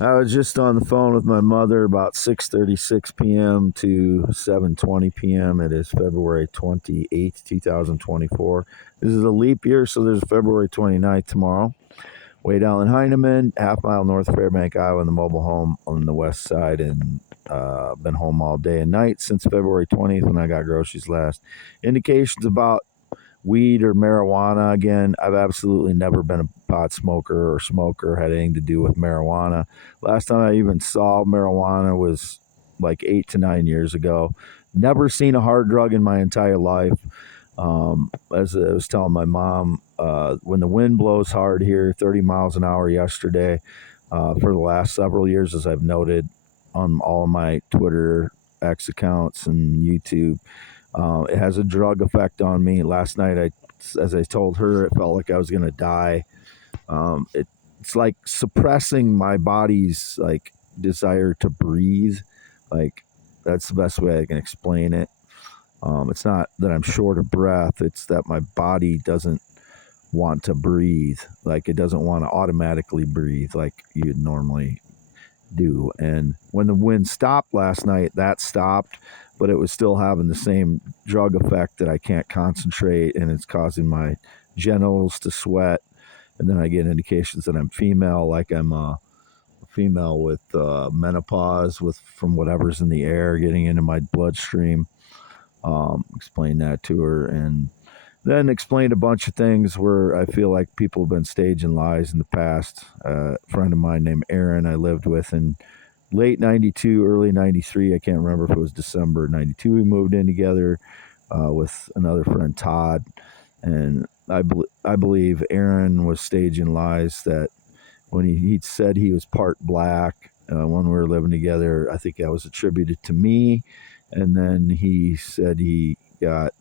I was just on the phone with my mother about 6:36 p.m. to 7:20 p.m. It is February 28th, 2024. This is a leap year, so there's February 29th tomorrow. Wade Allen Heineman, half mile north of Fairbank, Iowa, in the mobile home on the west side, and been home all day and night since February 20th when I got groceries last. Indications about weed or marijuana. Again, I've absolutely never been a pot smoker or smoker, had anything to do with marijuana. Last time I even saw marijuana was like 8 to 9 years ago. Never seen a hard drug in my entire life. As I was telling my mom, when the wind blows hard here, 30 miles an hour yesterday, for the last several years, as I've noted on all of my Twitter, X accounts, and YouTube, it has a drug effect on me. Last night, as I told her, it felt like I was going to die. It's like suppressing my body's like desire to breathe. Like that's the best way I can explain it. It's not that I'm short of breath. It's that my body doesn't want to breathe. Like it doesn't want to automatically breathe like you'd normally do. And when the wind stopped last night, that stopped, but it was still having the same drug effect that I can't concentrate, and it's causing my genitals to sweat. And then I get indications that I'm female, like I'm a female with menopause, with from whatever's in the air getting into my bloodstream. Explained that to her, and then explained a bunch of things where I feel like people have been staging lies in the past. A friend of mine named Aaron I lived with in late 92, early 93. I can't remember if it was December 92. We moved in together with another friend, Todd. And I believe Aaron was staging lies that when he said he was part black when we were living together, I think that was attributed to me. And then he said he got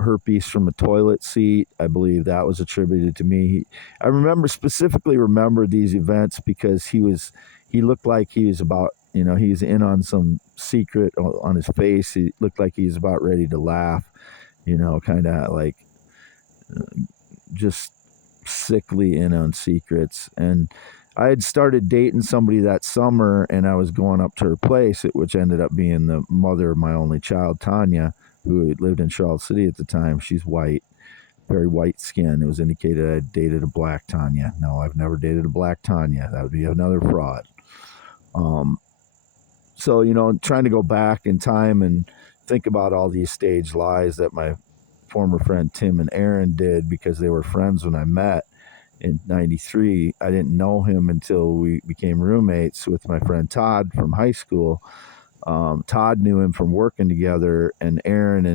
herpes from a toilet seat. I believe that was attributed to me. I specifically remember these events because he looked like he was about, he's in on some secret on his face. He looked like he was about ready to laugh, kind of like just sickly in on secrets. And I had started dating somebody that summer, and I was going up to her place, which ended up being the mother of my only child, Tanya, who lived in Charlotte City at the time. She's white, very white skin. It was indicated I dated a black Tanya. No, I've never dated a black Tanya. That would be another fraud. So, trying to go back in time and think about all these staged lies that my former friend Tim and Aaron did because they were friends when I met in 93. I didn't know him until we became roommates with my friend Todd from high school. Todd knew him from working together, and Aaron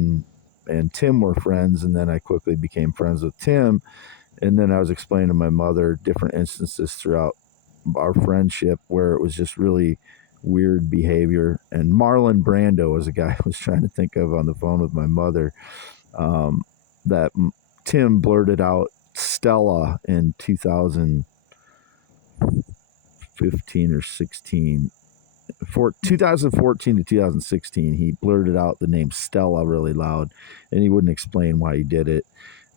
and Tim were friends, and then I quickly became friends with Tim. And then I was explaining to my mother different instances throughout our friendship where it was just really weird behavior. And Marlon Brando was a guy I was trying to think of on the phone with my mother, that Tim blurted out Stella in 2015 or 16. 2014 to 2016, he blurted out the name Stella really loud, and he wouldn't explain why he did it,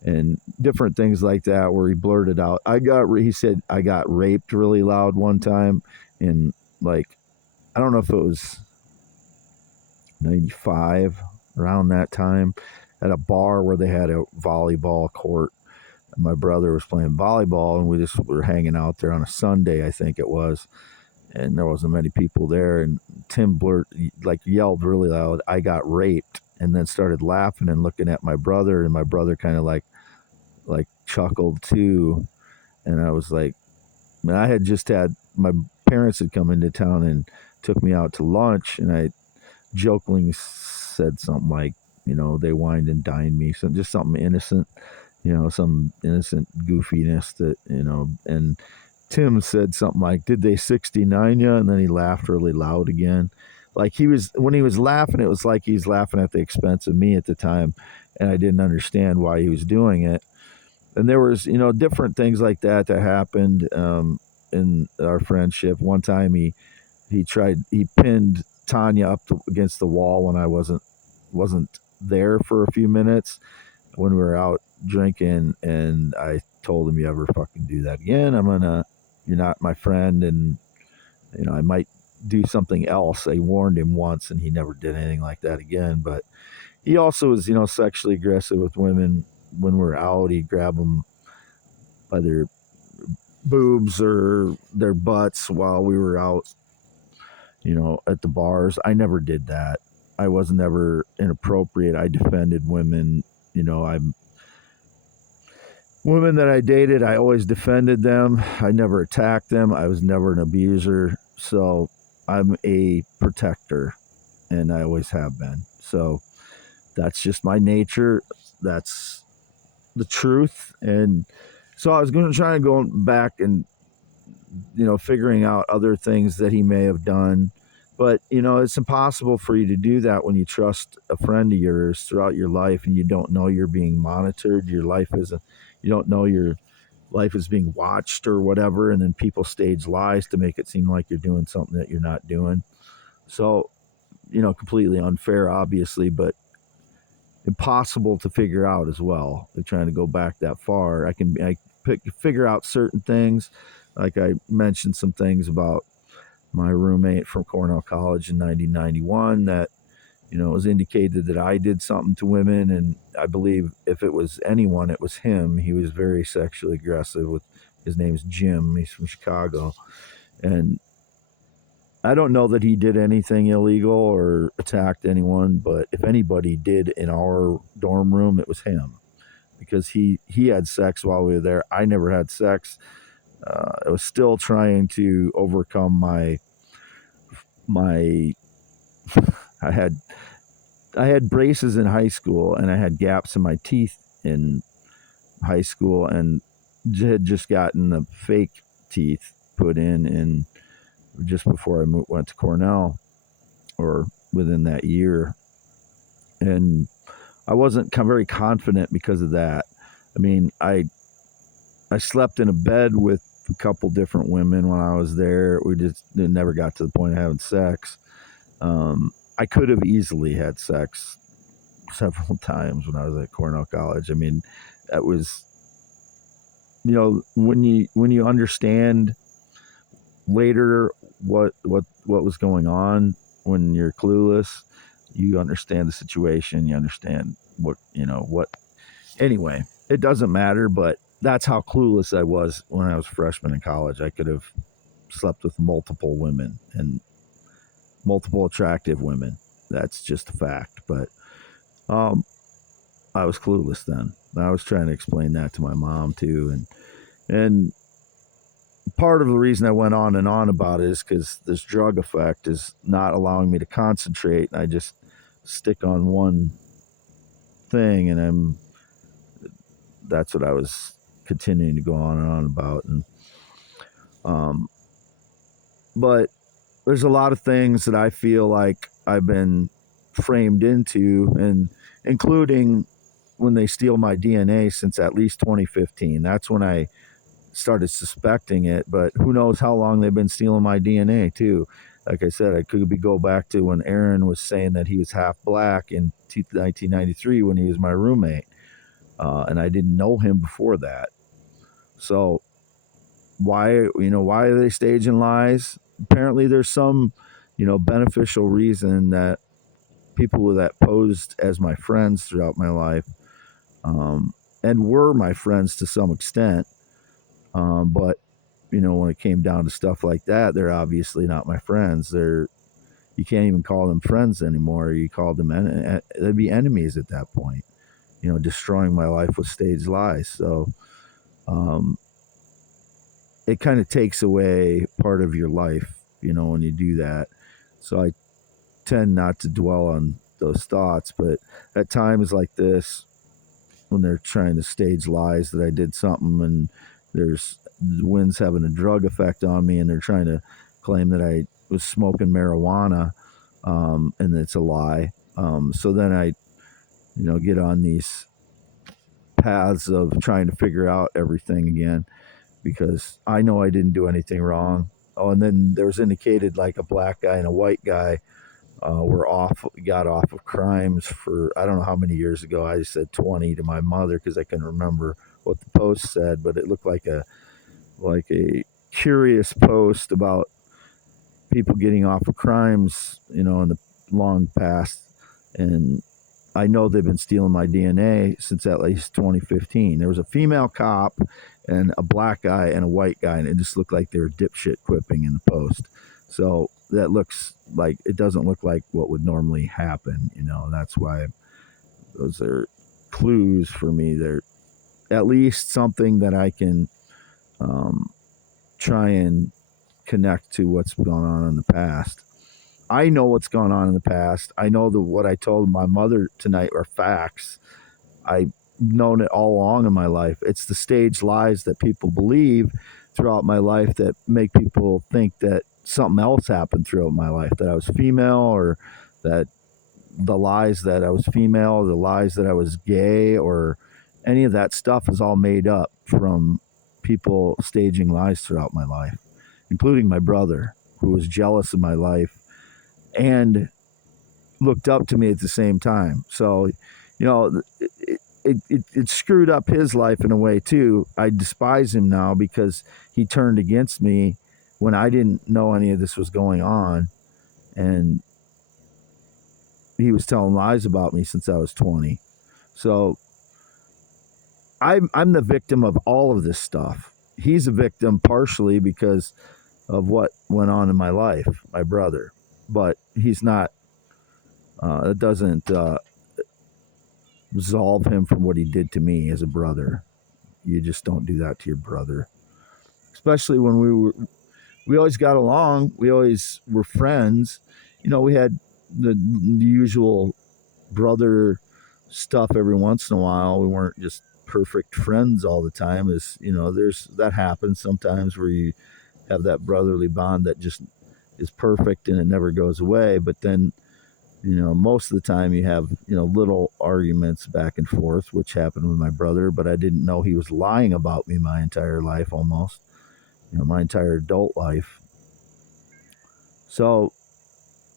and different things like that where he blurted out he said I got raped really loud one time in, like, I don't know if it was 95, around that time, at a bar where they had a volleyball court. My brother was playing volleyball, and we just were hanging out there on a Sunday, I think it was, and there wasn't many people there. And Tim yelled really loud, "I got raped," and then started laughing and looking at my brother, and my brother kind of like chuckled too. And I was like, man, I had just had my parents had come into town and took me out to lunch, and I jokingly said something like, they wined and dined me, so just something innocent, some innocent goofiness that, and Tim said something like, "Did they 69 you?" And then he laughed really loud again. Like when he was laughing, it was like he was laughing at the expense of me at the time, and I didn't understand why he was doing it. And there was, different things like that happened in our friendship. One time he pinned Tanya up against the wall when I wasn't there for a few minutes when we were out drinking, and I told him, "You ever fucking do that again, I'm gonna you're not my friend, and I might do something else. I warned him once, and he never did anything like that again. But he also was, sexually aggressive with women when we're out. He'd grab them by their boobs or their butts while we were out, at the bars. I never did that. I was never inappropriate. I defended women. I'm women that I dated. I always defended them. I never attacked them. I was never an abuser. So I'm a protector, and I always have been. So that's just my nature. That's the truth. And so I was going to try and go back and figuring out other things that he may have done. But, it's impossible for you to do that when you trust a friend of yours throughout your life and you don't know you're being monitored. You don't know your life is being watched or whatever. And then people stage lies to make it seem like you're doing something that you're not doing. So, completely unfair, obviously, but impossible to figure out as well. They're trying to go back that far. I figure out certain things. Like I mentioned some things about my roommate from Cornell College in 1991 that, it was indicated that I did something to women. And I believe if it was anyone, it was him. He was very sexually aggressive his name's Jim. He's from Chicago. And I don't know that he did anything illegal or attacked anyone, but if anybody did in our dorm room, it was him, because he had sex while we were there. I never had sex. I was still trying to overcome my I had braces in high school, and I had gaps in my teeth in high school, and had just gotten the fake teeth put in just before I went to Cornell, or within that year. And I wasn't very confident because of that. I mean, I slept in a bed with a couple different women when I was there. We just never got to the point of having sex. I could have easily had sex several times when I was at Cornell College. I mean, that was, when you understand later what was going on, when you're clueless, you understand the situation. You understand what. Anyway, it doesn't matter, but that's how clueless I was when I was a freshman in college. I could have slept with multiple women and multiple attractive women. That's just a fact. But I was clueless then. I was trying to explain that to my mom too, and part of the reason I went on and on about it is because this drug effect is not allowing me to concentrate. I just stick on one thing, and that's what I was continuing to go on and on about. And but there's a lot of things that I feel like I've been framed into, and including when they steal my DNA since at least 2015. That's when I started suspecting it, but who knows how long they've been stealing my DNA too. Like I said, I could go back to when Aaron was saying that he was half black in 1993 when he was my roommate, and I didn't know him before that. So why are they staging lies? Apparently there's some beneficial reason that people that posed as my friends throughout my life, and were my friends to some extent, but when it came down to stuff like that, they're obviously not my friends. You can't even call them friends anymore. You call them they'd be enemies at that point. Destroying my life with staged lies. So it kind of takes away part of your life, when you do that. So I tend not to dwell on those thoughts, but at times like this, when they're trying to stage lies that I did something, and there's the wind's having a drug effect on me, and they're trying to claim that I was smoking marijuana, and it's a lie. So then I, get on these paths of trying to figure out everything again, because I know I didn't do anything wrong. Oh, and then there was indicated like a black guy and a white guy got off of crimes for, I don't know how many years ago. I said 20 to my mother because I couldn't remember what the post said, but it looked like a curious post about people getting off of crimes, in the long past, and I know they've been stealing my DNA since at least 2015. There was a female cop and a black guy and a white guy, and it just looked like they were dipshit quipping in the post. So that looks like, it doesn't look like what would normally happen. That's why those are clues for me. They're at least something that I can try and connect to what's gone on in the past. I know what's gone on in the past. I know that what I told my mother tonight are facts. I've known it all along in my life. It's the staged lies that people believe throughout my life that make people think that something else happened throughout my life, that I was female, or that the lies that I was female, the lies that I was gay, or any of that stuff is all made up from people staging lies throughout my life, including my brother, who was jealous of my life and looked up to me at the same time. So, it screwed up his life in a way too. I despise him now because he turned against me when I didn't know any of this was going on, and he was telling lies about me since I was 20. So I'm the victim of all of this stuff. He's a victim partially because of what went on in my life, my brother, but he's not. It doesn't absolve him from what he did to me as a brother. You just don't do that to your brother, especially when we always got along. We always were friends. We had the usual brother stuff every once in a while. We weren't just perfect friends all the time. There's that happens sometimes where you have that brotherly bond that just is perfect and it never goes away. But then, most of the time you have, little arguments back and forth, which happened with my brother, but I didn't know he was lying about me my entire life, almost, my entire adult life. So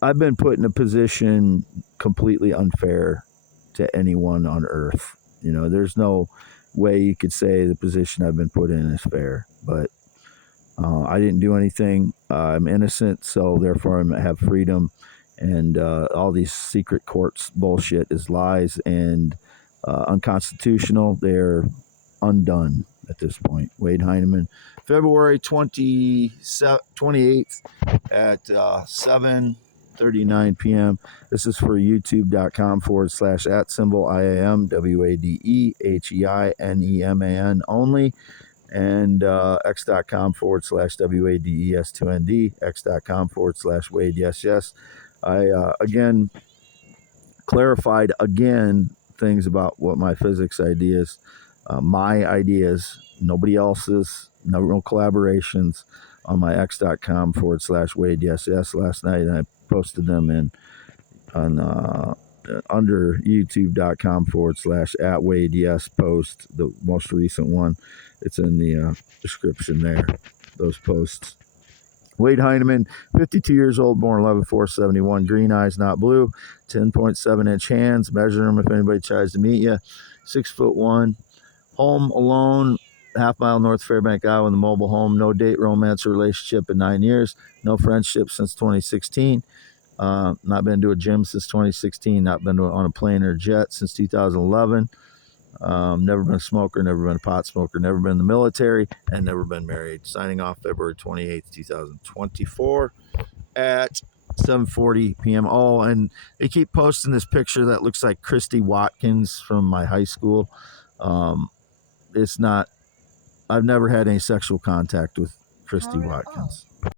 I've been put in a position completely unfair to anyone on earth. There's no way you could say the position I've been put in is fair, but I didn't do anything. I'm innocent, so therefore I have freedom. And all these secret courts bullshit is lies and unconstitutional. They're undone at this point. Wade Heineman, February 28th at 7:39 p.m. This is for youtube.com/@symbol IAMWADEHEINEMAN only, and x.com/WADES2ND, x.com/Wade yes. I again clarified things about what my physics ideas, my ideas, nobody else's, no collaborations, on my x.com/Wade yes last night, and I posted them on under youtube.com/@Wade yes post, the most recent one. It's in the description there, those posts. Wade Heineman, 52 years old, born 11/4/71, green eyes, not blue, 10.7-inch hands, measure them if anybody tries to meet you, 6'1", home alone, half-mile north Fairbank, Iowa, in the mobile home, no date, romance, or relationship in 9 years, no friendship since 2016, not been to a gym since 2016, not been on a plane or jet since 2011, never been a smoker, never been a pot smoker, never been in the military, and never been married. Signing off February 28th, 2024 at 7:40 p.m. Oh, and they keep posting this picture that looks like Kristy Watkins from my high school. It's not. I've never had any sexual contact with Kristy Watkins.